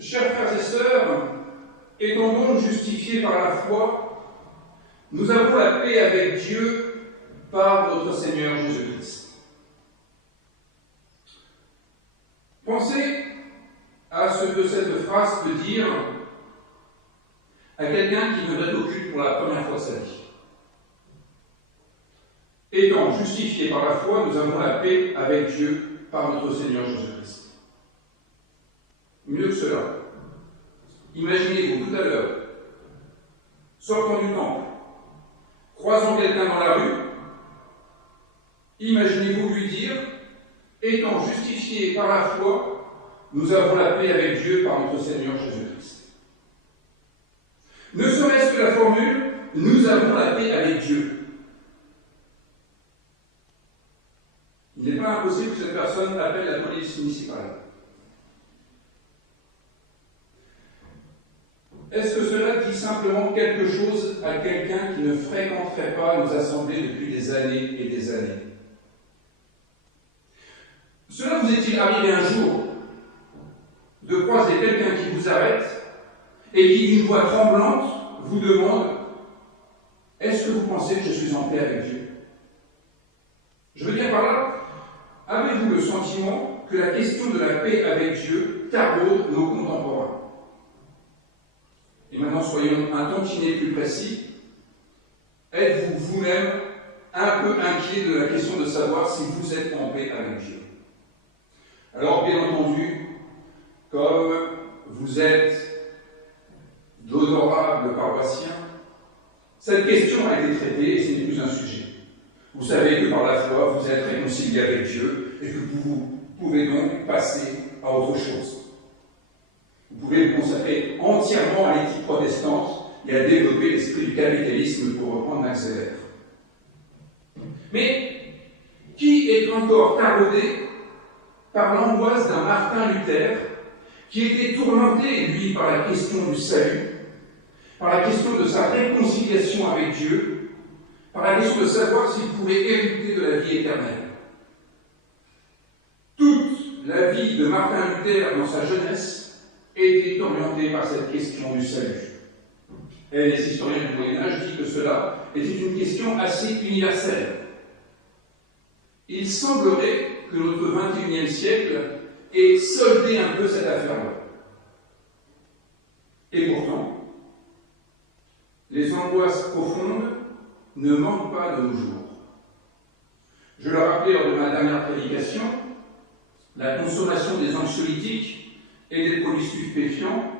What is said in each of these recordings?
Chers frères et sœurs, étant donc justifiés par la foi, nous avons la paix avec Dieu par notre Seigneur Jésus-Christ. Pensez à ce que cette phrase peut dire à quelqu'un qui viendrait au culte pour la première fois de sa vie. Étant justifiés par la foi, nous avons la paix avec Dieu par notre Seigneur Jésus-Christ. Mieux que cela, imaginez-vous tout à l'heure, sortant du temple, croisant quelqu'un dans la rue, imaginez-vous lui dire, étant justifiés par la foi, nous avons la paix avec Dieu par notre Seigneur Jésus-Christ. Ne serait-ce que la formule, nous avons la paix avec Dieu. Il n'est pas impossible que cette personne appelle la police municipale. Est-ce que cela dit simplement quelque chose à quelqu'un qui ne fréquenterait pas nos assemblées depuis des années et des années? Cela vous est-il arrivé un jour de croiser quelqu'un qui vous arrête et qui, d'une voix tremblante, vous demande « Est-ce que vous pensez que je suis en paix avec Dieu ?» Je veux dire par là, avez-vous le sentiment que la question de la paix avec Dieu taraude nos contemporains? Et maintenant, soyons un tantinet plus précis. Êtes-vous vous-même un peu inquiet de la question de savoir si vous êtes en paix avec Dieu? Alors, bien entendu, comme vous êtes d'honorables paroissiens, cette question a été traitée et ce n'est plus un sujet. Vous savez que par la foi, vous êtes réconciliés avec Dieu et que vous pouvez donc passer à autre chose. Vous pouvez vous consacrer entièrement à l'éthique protestante et à développer l'esprit du capitalisme pour reprendre Max Weber. Mais qui est encore taraudé par l'angoisse d'un Martin Luther qui était tourmenté, lui, par la question du salut, par la question de sa réconciliation avec Dieu, par la question de savoir s'il pouvait hériter de la vie éternelle? Toute la vie de Martin Luther dans sa jeunesse était orientée par cette question du salut. Et les historiens du Moyen-Âge disent que cela était une question assez universelle. Il semblerait que notre XXIe siècle ait soldé un peu cette affaire-là. Et pourtant, les angoisses profondes ne manquent pas de nos jours. Je le rappelais lors de ma dernière prédication, la consommation des anxiolytiques et des produits stupéfiants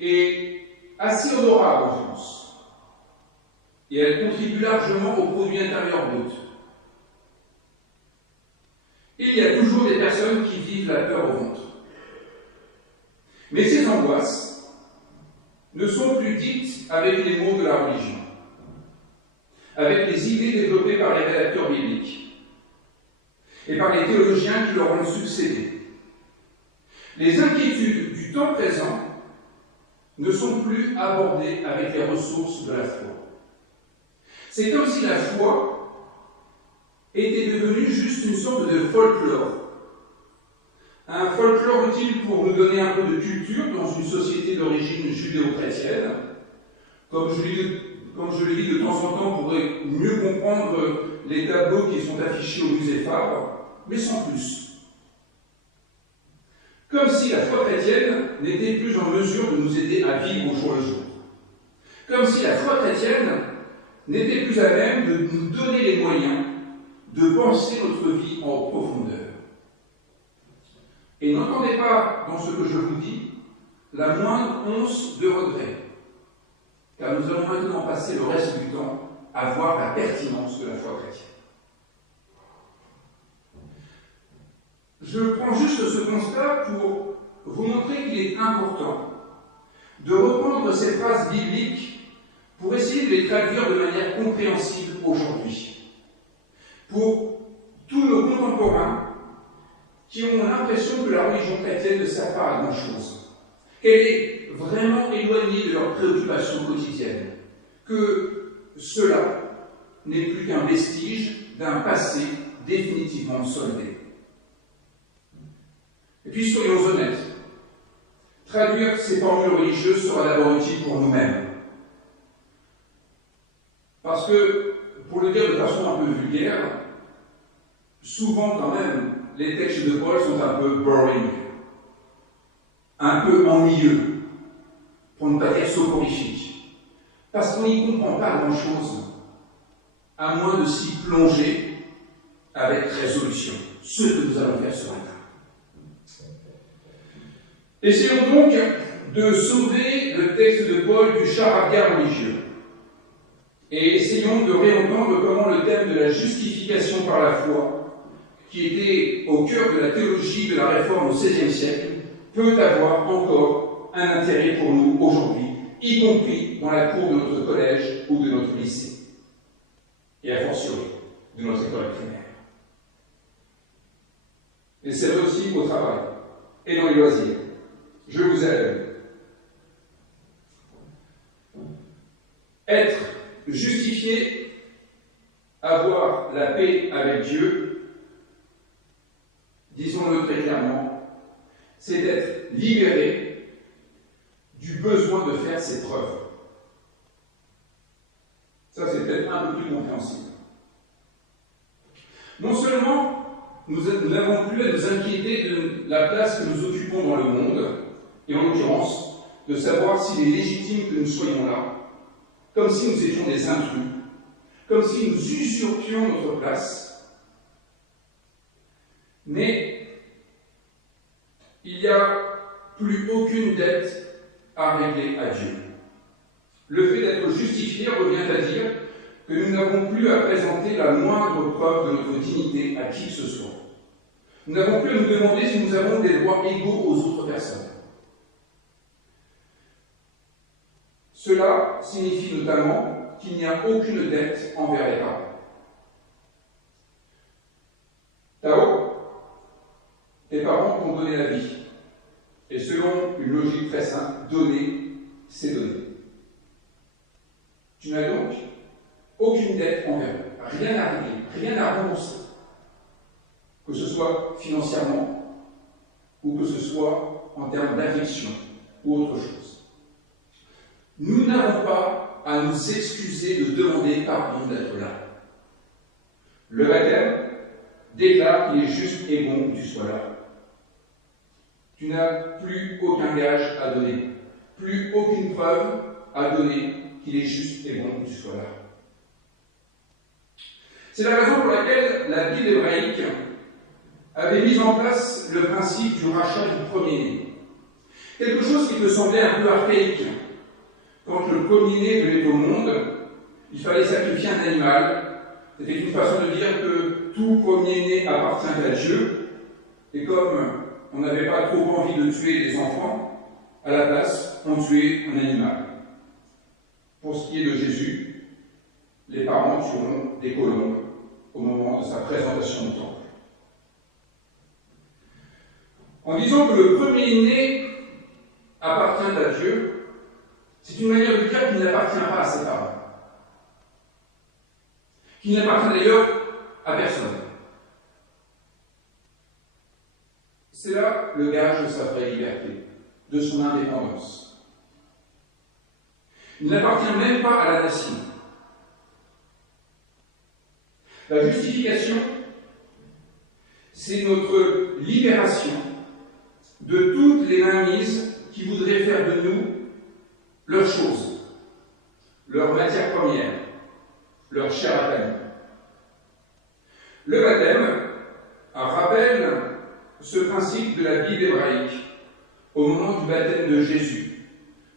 est assez honorable en France. Et elle contribue largement au produit intérieur brut. Il y a toujours des personnes qui vivent la peur au ventre. Mais ces angoisses ne sont plus dites avec les mots de la religion, avec les idées développées par les rédacteurs bibliques et par les théologiens qui leur ont succédé. Les inquiétudes du temps présent ne sont plus abordées avec les ressources de la foi. C'est comme si la foi était devenue juste une sorte de folklore. Un folklore utile pour nous donner un peu de culture dans une société d'origine judéo-chrétienne, comme je l'ai dit de temps en temps pour mieux comprendre les tableaux qui sont affichés au musée Fabre, mais sans plus. Comme si la foi chrétienne n'était plus en mesure de nous aider à vivre au jour le jour. Comme si la foi chrétienne n'était plus à même de nous donner les moyens de penser notre vie en profondeur. Et n'entendez pas dans ce que je vous dis la moindre once de regret, car nous allons maintenant passer le reste du temps à voir la pertinence de la foi chrétienne. Je prends juste ce constat pour vous montrer qu'il est important de reprendre ces phrases bibliques pour essayer de les traduire de manière compréhensible aujourd'hui. Pour tous nos contemporains qui ont l'impression que la religion chrétienne ne sert pas à grand-chose, qu'elle est vraiment éloignée de leurs préoccupations quotidiennes, que cela n'est plus qu'un vestige d'un passé définitivement soldé. Et puis soyons honnêtes, traduire ces formules religieuses sera d'abord utile pour nous-mêmes. Parce que, pour le dire de façon un peu vulgaire, souvent quand même, les textes de Paul sont un peu boring, un peu ennuyeux, pour ne pas dire soporifiques, parce qu'on n'y comprend pas grand-chose, à moins de s'y plonger avec résolution, ce que nous allons faire ce matin. Essayons donc de sauver le texte de Paul du charabia religieux et essayons de réentendre comment le thème de la justification par la foi, qui était au cœur de la théologie de la Réforme au XVIe siècle, peut avoir encore un intérêt pour nous aujourd'hui, y compris dans la cour de notre collège ou de notre lycée, et a fortiori de notre école primaire. Et c'est vrai aussi au travail et dans les loisirs. Je vous aime. Être justifié, avoir la paix avec Dieu, disons-le très clairement, c'est d'être libéré du besoin de faire ses preuves. Ça, c'est peut-être un peu plus compréhensible. Non seulement nous n'avons plus à nous inquiéter de la place que nous occupons dans le monde, et en l'occurrence, de savoir s'il est légitime que nous soyons là, comme si nous étions des intrus, comme si nous usurpions notre place, mais il n'y a plus aucune dette à régler à Dieu. Le fait d'être justifié revient à dire que nous n'avons plus à présenter la moindre preuve de notre dignité à qui que ce soit. Nous n'avons plus à nous demander si nous avons des droits égaux aux autres personnes. Cela signifie notamment qu'il n'y a aucune dette envers les parents. Tao, tes parents t'ont donné la vie. Et selon une logique très simple, donner, c'est donner. Tu n'as donc aucune dette envers eux. Rien à régler, rien à rembourser. Que ce soit financièrement, ou que ce soit en termes d'affection, ou autre chose. Nous n'avons pas à nous excuser de demander pardon d'être là. Le baptême déclare qu'il est juste et bon que tu sois là. Tu n'as plus aucun gage à donner, plus aucune preuve à donner qu'il est juste et bon que tu sois là. C'est la raison pour laquelle la Bible hébraïque avait mis en place le principe du rachat du premier-né. Quelque chose qui peut sembler un peu archaïque. Quand le premier-né venait au monde, il fallait sacrifier un animal. C'était une façon de dire que tout premier-né appartient à Dieu. Et comme on n'avait pas trop envie de tuer des enfants, à la place, on tuait un animal. Pour ce qui est de Jésus, les parents tueront des colombes au moment de sa présentation au temple. En disant que le premier-né appartient à Dieu, c'est une manière de dire qu'il n'appartient pas à ses parents. Qu'il n'appartient d'ailleurs à personne. C'est là le gage de sa vraie liberté, de son indépendance. Il n'appartient même pas à la nation. La justification, c'est notre libération de toutes les mainmises qui voudraient faire de nous leurs choses, leur matière première, leur chair à pain. Le baptême rappelle ce principe de la Bible hébraïque au moment du baptême de Jésus,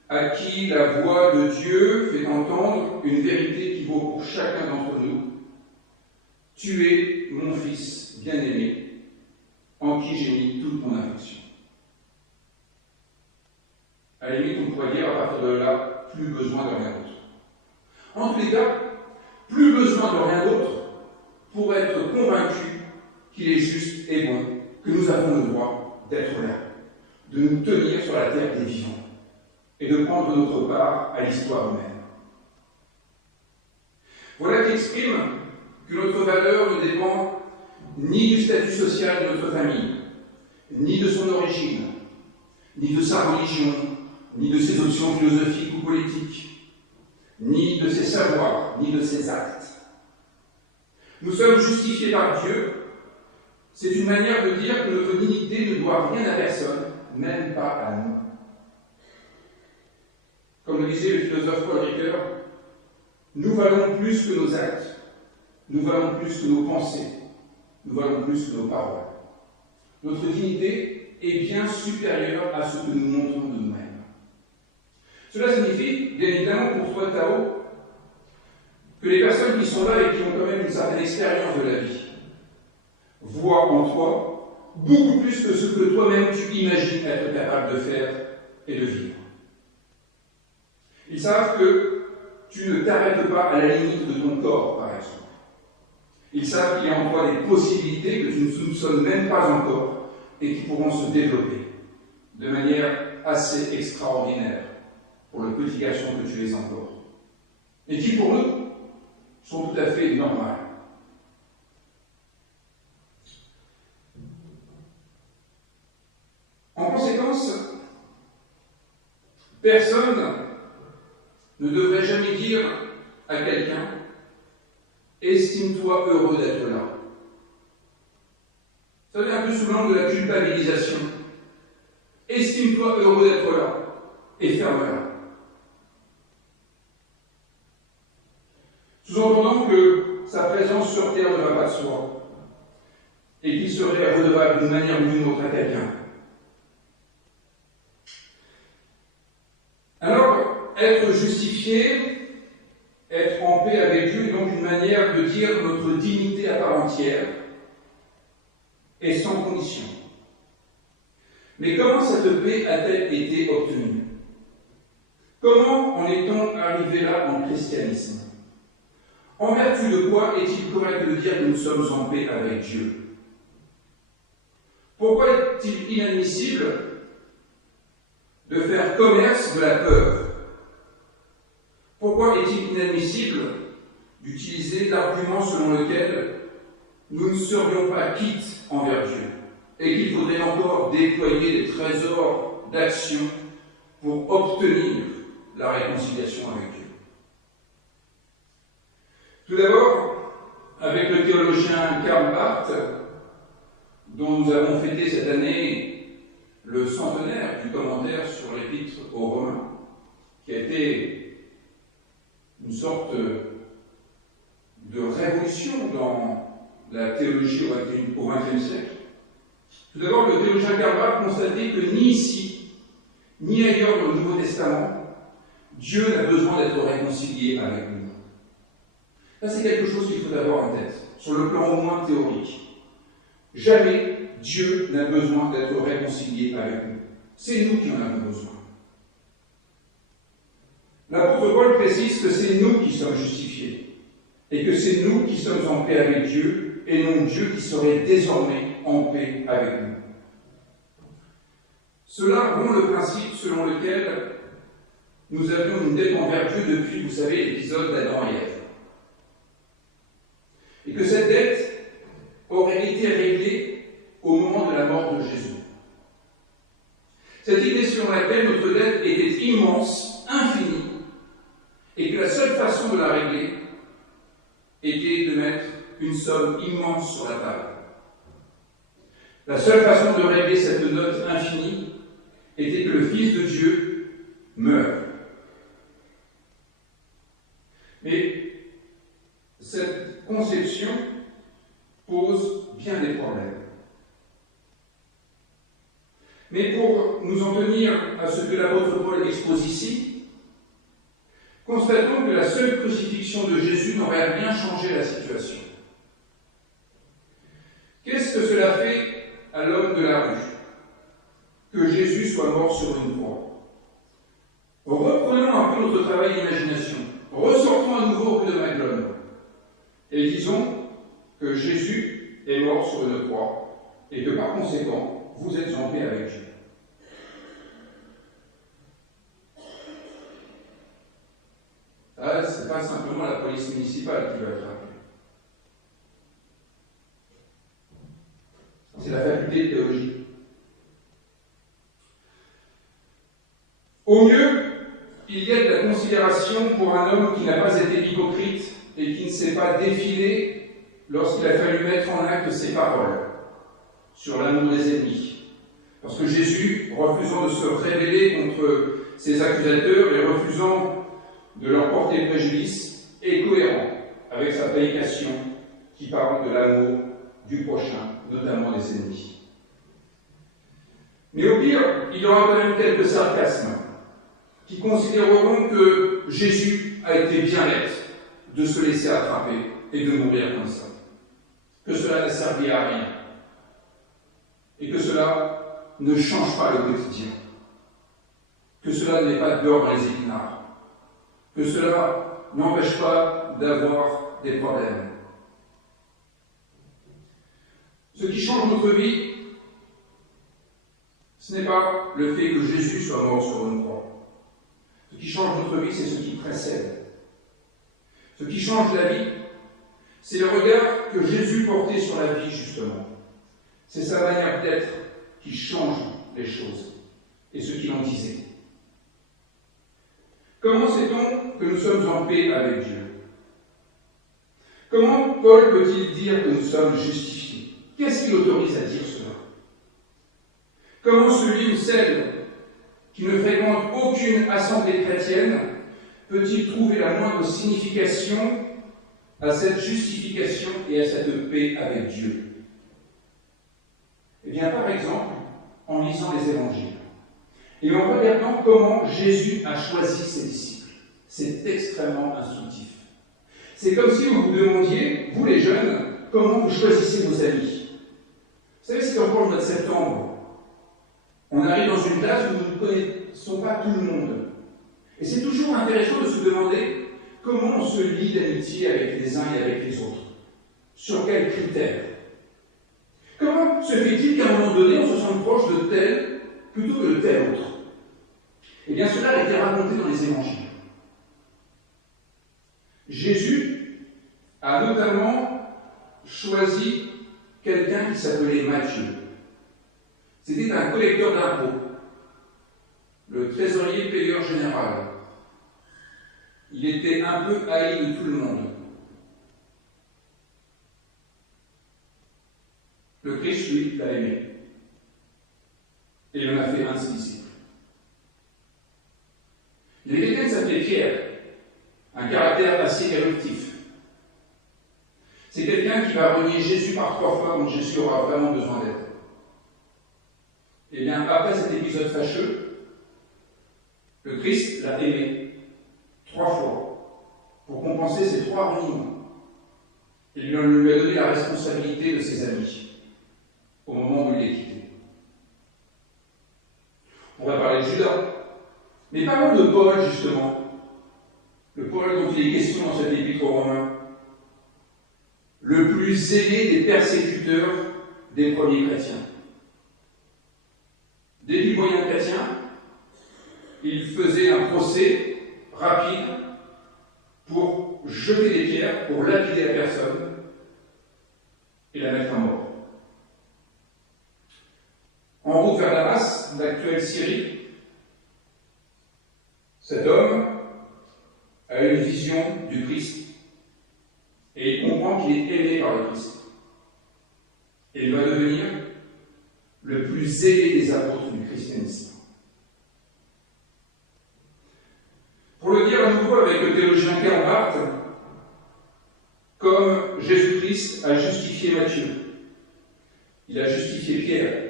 à qui la voix de Dieu fait entendre une vérité qui vaut pour chacun d'entre nous. Tu es mon Fils bien-aimé, en qui j'ai mis toute mon affection. À la limite, on pourrait dire à partir de là, plus besoin de rien d'autre. En tous les cas, plus besoin de rien d'autre pour être convaincu qu'il est juste et bon, que nous avons le droit d'être là, de nous tenir sur la terre des vivants et de prendre notre part à l'histoire humaine. Voilà qui exprime que notre valeur ne dépend ni du statut social de notre famille, ni de son origine, ni de sa religion, ni de ses options philosophiques ou politiques, ni de ses savoirs, ni de ses actes. Nous sommes justifiés par Dieu. C'est une manière de dire que notre dignité ne doit rien à personne, même pas à nous. Comme le disait le philosophe Paul Ricoeur, nous valons plus que nos actes, nous valons plus que nos pensées, nous valons plus que nos paroles. Notre dignité est bien supérieure à ce que nous montrons de nous-mêmes. Cela signifie, bien évidemment, pour toi, Tao, que les personnes qui sont là et qui ont quand même une certaine expérience de la vie voient en toi beaucoup plus que ce que toi-même tu imagines être capable de faire et de vivre. Ils savent que tu ne t'arrêtes pas à la limite de ton corps, par exemple. Ils savent qu'il y a en toi des possibilités que tu ne soupçonnes même pas encore et qui pourront se développer de manière assez extraordinaire pour le petit garçon que tu es encore. Et qui, pour nous, sont tout à fait normales. En conséquence, personne ne devrait jamais dire à quelqu'un « Estime-toi heureux d'être là ». Ça vient un peu sous l'angle de la culpabilisation. Estime-toi heureux d'être là et ferme-la. Sous-entendant que sa présence sur terre ne va pas de soi et qu'il serait redevable d'une manière ou d'une autre à quelqu'un. Alors, être justifié, être en paix avec Dieu est donc une manière de dire notre dignité à part entière et sans condition. Mais comment cette paix a-t-elle été obtenue? Comment en est-on arrivé là en christianisme? En vertu de quoi est-il correct de dire que nous sommes en paix avec Dieu? Pourquoi est-il inadmissible de faire commerce de la peur? Pourquoi est-il inadmissible d'utiliser l'argument selon lequel nous ne serions pas quittes envers Dieu et qu'il faudrait encore déployer des trésors d'action pour obtenir la réconciliation avec Dieu? Tout d'abord, avec le théologien Karl Barth, dont nous avons fêté cette année le centenaire du commentaire sur l'Épître aux Romains, qui a été une sorte de révolution dans la théologie au XXe siècle. Tout d'abord, le théologien Karl Barth constatait que ni ici, ni ailleurs dans le Nouveau Testament, Dieu n'a besoin d'être réconcilié avec nous. Ça, c'est quelque chose qu'il faut avoir en tête, sur le plan au moins théorique. Jamais Dieu n'a besoin d'être réconcilié avec nous. C'est nous qui en avons besoin. L'apôtre Paul précise que c'est nous qui sommes justifiés, et que c'est nous qui sommes en paix avec Dieu, et non Dieu qui serait désormais en paix avec nous. Cela rompt le principe selon lequel nous avions une dette envers Dieu depuis, vous savez, l'épisode d'Adam et Ève. Et que cette dette aurait été réglée au moment de la mort de Jésus. Cette idée selon laquelle notre dette était immense, infinie, et que la seule façon de la régler était de mettre une somme immense sur la table. La seule façon de régler cette note infinie était que le Fils de Dieu meure. Mais cette conception pose bien des problèmes. Mais pour nous en tenir à ce que l'apôtre Paul expose ici, constatons que la seule crucifixion de Jésus n'aurait rien changé à la situation. Qu'est-ce que cela fait à l'homme de la rue que Jésus soit mort sur une croix? Reprenons un peu notre travail d'imagination. Ressortons à nouveau rue de Maglone et disons que Jésus est mort sur une croix et que par conséquent, vous êtes en paix avec Dieu. Ça, ce n'est pas simplement la police municipale qui va être appelée. C'est la faculté de théologie. Au mieux, il y a de la considération pour un homme qui n'a pas été hypocrite et qui ne s'est pas défilé lorsqu'il a fallu mettre en acte ses paroles sur l'amour des ennemis. Parce que Jésus, refusant de se révéler contre ses accusateurs et refusant de leur porter préjudice, est cohérent avec sa prédication qui parle de l'amour du prochain, notamment des ennemis. Mais au pire, il y aura quand même quelques sarcasmes qui considéreront que Jésus a été bien bête de se laisser attraper et de mourir comme ça, que cela n'a servi à rien et que cela ne change pas le quotidien, que cela n'est pas beurre dans les épinards, que cela n'empêche pas d'avoir des problèmes. Ce qui change notre vie, ce n'est pas le fait que Jésus soit mort sur une croix. Ce qui change notre vie, c'est ce qui précède. Ce qui change la vie, c'est le regard que Jésus portait sur la vie, justement. C'est sa manière d'être qui change les choses et ce qu'il en disait. Comment sait-on que nous sommes en paix avec Dieu? Comment Paul peut-il dire que nous sommes justifiés? Qu'est-ce qui l'autorise à dire cela? Comment celui ou celle qui ne fréquente aucune assemblée chrétienne peut-il trouver la moindre signification à cette justification et à cette paix avec Dieu? Eh bien, par exemple, en lisant les évangiles et en regardant comment Jésus a choisi ses disciples. C'est extrêmement instructif. C'est comme si vous vous demandiez, vous les jeunes, comment vous choisissez vos amis. Vous savez, c'est encore le mois de septembre. On arrive dans une classe où nous ne connaissons pas tout le monde. Et c'est toujours intéressant de se demander comment on se lie d'amitié avec les uns et avec les autres. Sur quels critères? Comment se fait-il qu'à un moment donné, on se sente proche de tel plutôt que de tel autre? Eh bien, cela a été raconté dans les évangiles. Jésus a notamment choisi quelqu'un qui s'appelait Matthieu. C'était un collecteur d'impôts, le trésorier payeur général. Il était un peu haï de tout le monde. Le Christ, lui, l'a aimé. Et il en a fait un de ses disciples. Il y avait quelqu'un qui s'appelait Pierre, un caractère assez éruptif. C'est quelqu'un qui va renier Jésus par 3 fois quand Jésus aura vraiment besoin d'aide. Et bien, après cet épisode fâcheux, le Christ l'a aimé 3 fois pour compenser ces 3 reniements. Il lui a donné la responsabilité de ses amis au moment où il les quittait. On pourrait parler de Judas, mais parlons de Paul, justement. Le Paul dont il est question dans cet épître aux Romains. Le plus zélé des persécuteurs des premiers chrétiens. Dès qu'il voyait un chrétien, il faisait un procès rapide pour jeter des pierres, pour lapider la personne et la mettre à mort. En route vers Damas, l'actuelle Syrie, cet homme a une vision du Christ et il comprend qu'il est aimé par le Christ. Et il va devenir le plus zélé des apôtres du christianisme. Pour le dire à nouveau avec le théologien Karl Barth, comme Jésus-Christ a justifié Matthieu, il a justifié Pierre,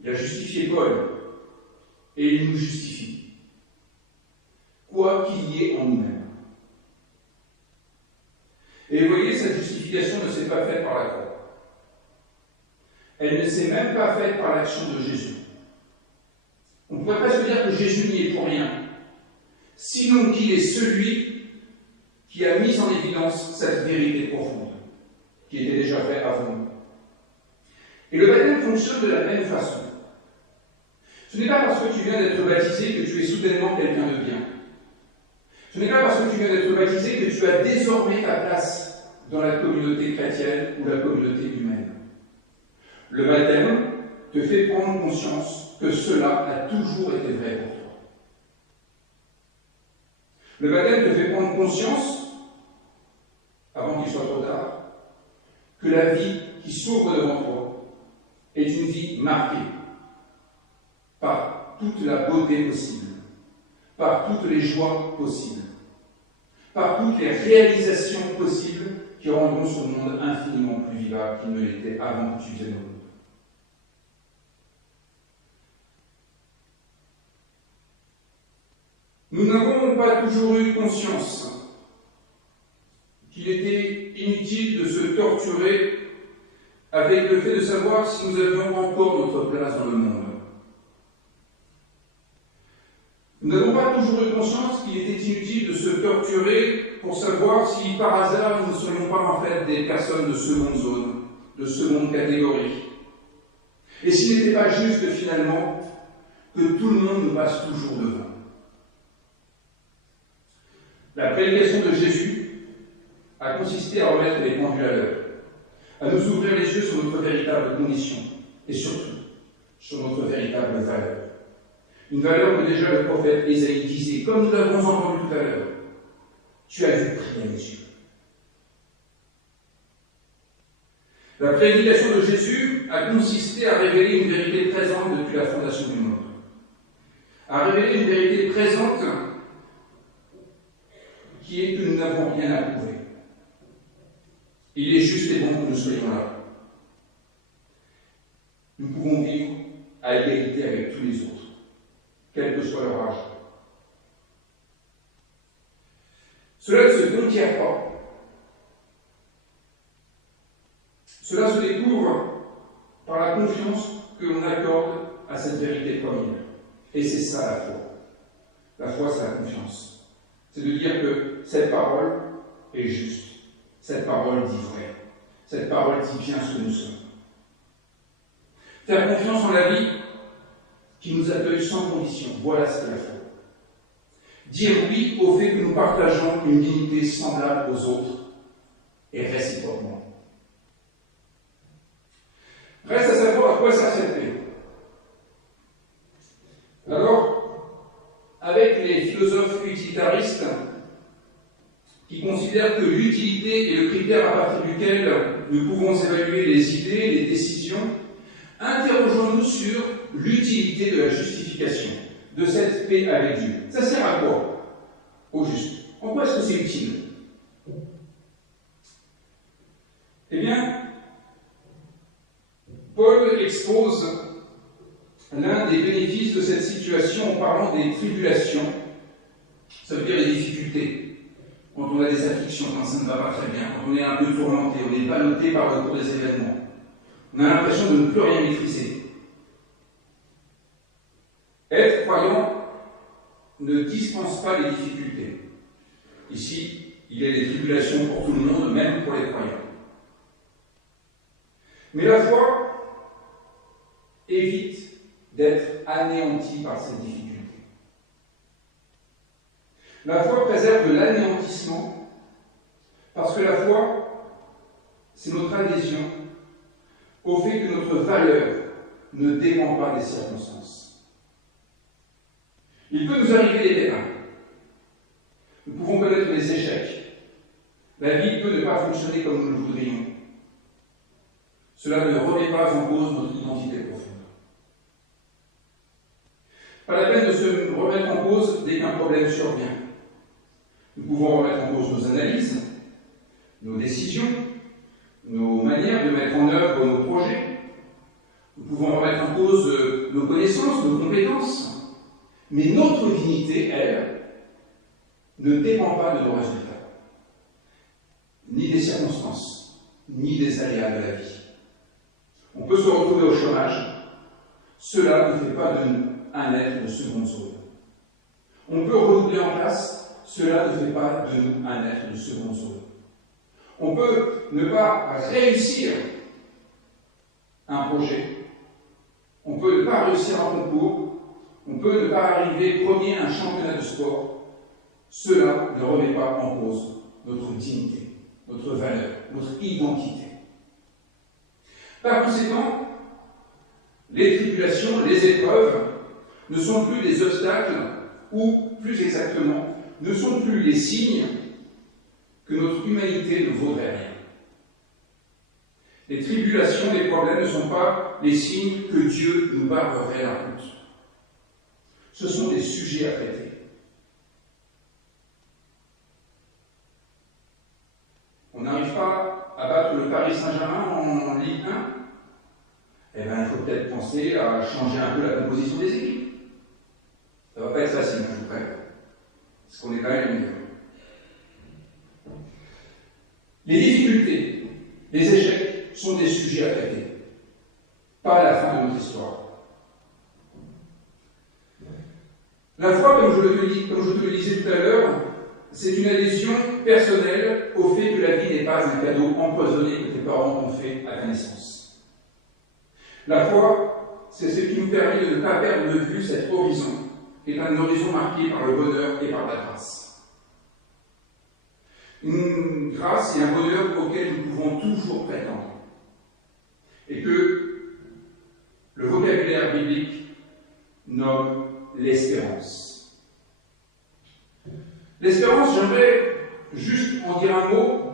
il a justifié Paul, et il nous justifie, quoi qu'il y ait en nous-mêmes. Et vous voyez, cette justification ne s'est pas faite par la croix. Elle ne s'est même pas faite par l'action de Jésus. On pourrait presque dire que Jésus n'y est pour rien, sinon qu'il est celui qui a mis en évidence cette vérité profonde, qui était déjà vraie avant nous. Et le baptême fonctionne de la même façon. Ce n'est pas parce que tu viens d'être baptisé que tu es soudainement quelqu'un de bien. Ce n'est pas parce que tu viens d'être baptisé que tu as désormais ta place dans la communauté chrétienne ou la communauté humaine. Le baptême te fait prendre conscience que cela a toujours été vrai pour toi. Le baptême te fait prendre conscience, avant qu'il soit trop tard, que la vie qui s'ouvre devant toi est une vie marquée par toute la beauté possible, par toutes les joies possibles, par toutes les réalisations possibles qui rendront ce monde infiniment plus vivable qu'il ne l'était avant que tu viennes au monde. Nous n'avons pas toujours eu conscience qu'il était inutile de se torturer avec le fait de savoir si nous avions encore notre place dans le monde. Nous n'avons pas toujours eu conscience qu'il était inutile de se torturer pour savoir si par hasard nous ne serions pas en fait des personnes de seconde zone, de seconde catégorie. Et s'il n'était pas juste finalement que tout le monde nous passe toujours devant. La prédication de Jésus a consisté à remettre les pendules à l'heure, à nous ouvrir les yeux sur notre véritable condition et surtout sur notre véritable valeur. Une valeur que déjà le prophète Ésaïe disait, comme nous l'avons entendu tout à l'heure, tu as vu prier mes yeux. La prédication de Jésus a consisté à révéler une vérité présente depuis la fondation du monde, à révéler une vérité présente qui est que nous n'avons rien à prouver. Il est juste et bon que nous soyons là. Nous pouvons vivre à égalité avec tous les autres, quel que soit leur âge. Cela ne se conquiert pas. Cela se découvre par la confiance que l'on accorde à cette vérité première. Et c'est ça la foi. La foi, c'est la confiance. C'est de dire que cette parole est juste. Cette parole dit vrai. Cette parole dit bien ce que nous sommes. Faire confiance en la vie qui nous accueille sans condition. Voilà ce qu'est la foi. Dire oui au fait que nous partageons une dignité semblable aux autres et réciproquement. Reste à savoir à quoi sert cette paix. Alors, avec les philosophes utilitaristes qui considèrent que l'utilité est le critère à partir duquel nous pouvons évaluer les idées, les décisions, interrogeons-nous sur l'utilité de la justification, de cette paix avec Dieu. Ça sert à quoi, au juste? En quoi est-ce que c'est utile? Eh bien, Paul expose l'un des bénéfices de cette situation en parlant des tribulations, ça veut dire les difficultés. Quand on a des afflictions, quand ça ne va pas très bien, quand on est un peu tourmenté, on est ballotté par le cours des événements, on a l'impression de ne plus rien maîtriser. Être croyant ne dispense pas les difficultés. Ici, il y a des tribulations pour tout le monde, même pour les croyants. Mais la foi évite d'être anéanti par cette difficulté. La foi préserve de l'anéantissement parce que la foi, c'est notre adhésion au fait que notre valeur ne dépend pas des circonstances. Il peut nous arriver des pépins. Nous pouvons connaître des échecs. La vie peut ne pas fonctionner comme nous le voudrions. Cela ne remet pas en cause notre identité profonde. Pas la peine de se remettre en cause dès qu'un problème survient. Nous pouvons remettre en cause nos analyses, nos décisions, nos manières de mettre en œuvre nos projets. Nous pouvons remettre en cause nos connaissances, nos compétences. Mais notre dignité, elle, ne dépend pas de nos résultats, ni des circonstances, ni des aléas de la vie. On peut se retrouver au chômage. Cela ne fait pas de nous un être de seconde zone. On peut redoubler en classe. Cela ne fait pas de nous un être de seconde zone. On peut ne pas réussir un projet. On peut ne pas réussir un concours. On peut ne pas arriver premier à un championnat de sport. Cela ne remet pas en cause notre dignité, notre valeur, notre identité. Par conséquent, les tribulations, les épreuves ne sont plus des obstacles ou, plus exactement, ne sont plus les signes que notre humanité ne vaudrait rien. Les tribulations, les problèmes ne sont pas les signes que Dieu nous barrerait la route. Ce sont des sujets à traiter. On n'arrive pas à battre le Paris Saint-Germain en Ligue 1. Eh bien, il faut peut-être penser à changer un peu la composition des équipes. Ça ne va pas être facile, je vous préviens. Parce qu'on est quand même mieux. Les difficultés, les échecs sont des sujets à traiter. Pas à la fin de notre histoire. La foi, comme je te le disais tout à l'heure, c'est une adhésion personnelle au fait que la vie n'est pas un cadeau empoisonné que tes parents t'ont fait à ta naissance. La foi, c'est ce qui nous permet de ne pas perdre de vue cet horizon, qui est un horizon marqué par le bonheur et par la grâce. Une grâce et un bonheur auquel nous pouvons toujours prétendre. Et que le vocabulaire biblique nomme l'espérance. L'espérance, j'aimerais juste en dire un mot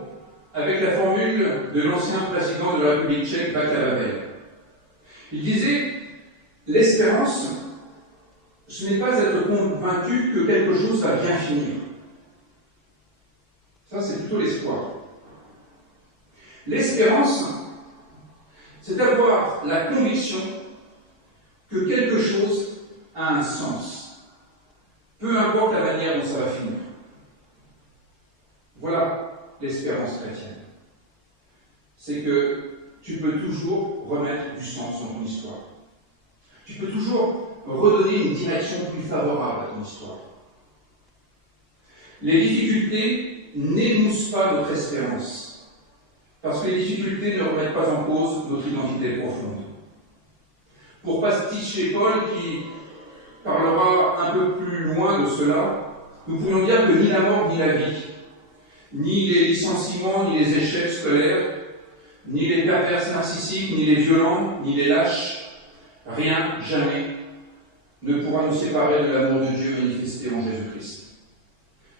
avec la formule de l'ancien président de la République tchèque, Václav Havel. Il disait « L'espérance, ce n'est pas être convaincu que quelque chose va bien finir. » Ça, c'est plutôt l'espoir. L'espérance, c'est d'avoir la conviction que quelque chose a un sens, peu importe la manière dont ça va finir. Voilà l'espérance chrétienne. C'est que tu peux toujours remettre du sens dans ton histoire. Tu peux toujours redonner une direction plus favorable à ton histoire. Les difficultés n'émoussent pas notre espérance, parce que les difficultés ne remettent pas en cause notre identité profonde. Pour pasticher Paul, qui parlera un peu plus loin de cela, nous pourrions dire que ni la mort ni la vie, ni les licenciements, ni les échecs scolaires, ni les perverses narcissiques, ni les violents, ni les lâches, rien, jamais, ne pourra nous séparer de l'amour de Dieu manifesté en Jésus-Christ.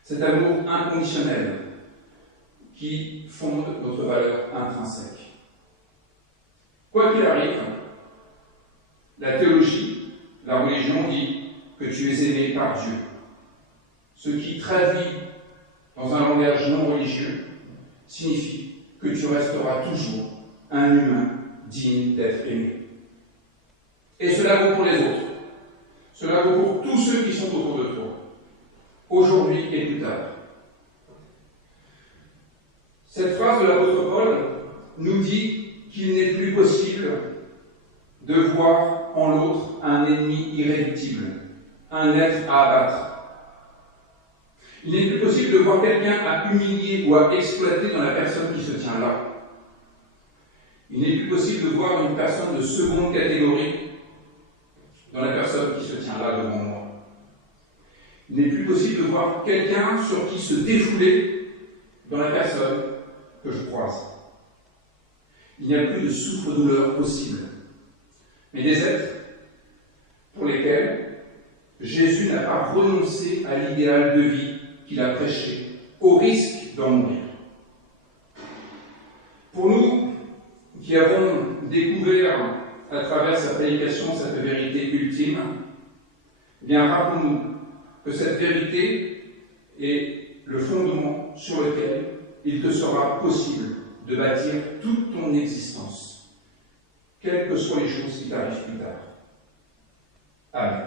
Cet amour inconditionnel qui fonde notre valeur intrinsèque. Quoi qu'il arrive, la théologie, la religion dit que tu es aimé par Dieu. Ce qui traduit dans un langage non religieux signifie que tu resteras toujours un humain digne d'être aimé. Et cela vaut pour les autres. Cela vaut pour tous ceux qui sont autour de toi, aujourd'hui et plus tard. Cette phrase de l'apôtre Paul nous dit qu'il n'est plus possible de voir en l'autre un ennemi irréductible, un être à abattre. Il n'est plus possible de voir quelqu'un à humilier ou à exploiter dans la personne qui se tient là. Il n'est plus possible de voir une personne de seconde catégorie dans la personne qui se tient là devant moi. Il n'est plus possible de voir quelqu'un sur qui se défouler dans la personne que je croise. Il n'y a plus de souffre-douleur possible, mais des êtres pour lesquels Jésus n'a pas renoncé à l'idéal de vie qu'il a prêché, au risque d'en mourir. Pour nous, qui avons découvert à travers sa prédication cette vérité ultime, bien rappelons-nous que cette vérité est le fondement sur lequel il te sera possible de bâtir toute ton existence, quelles que soient les choses qui t'arrivent plus tard. Amen.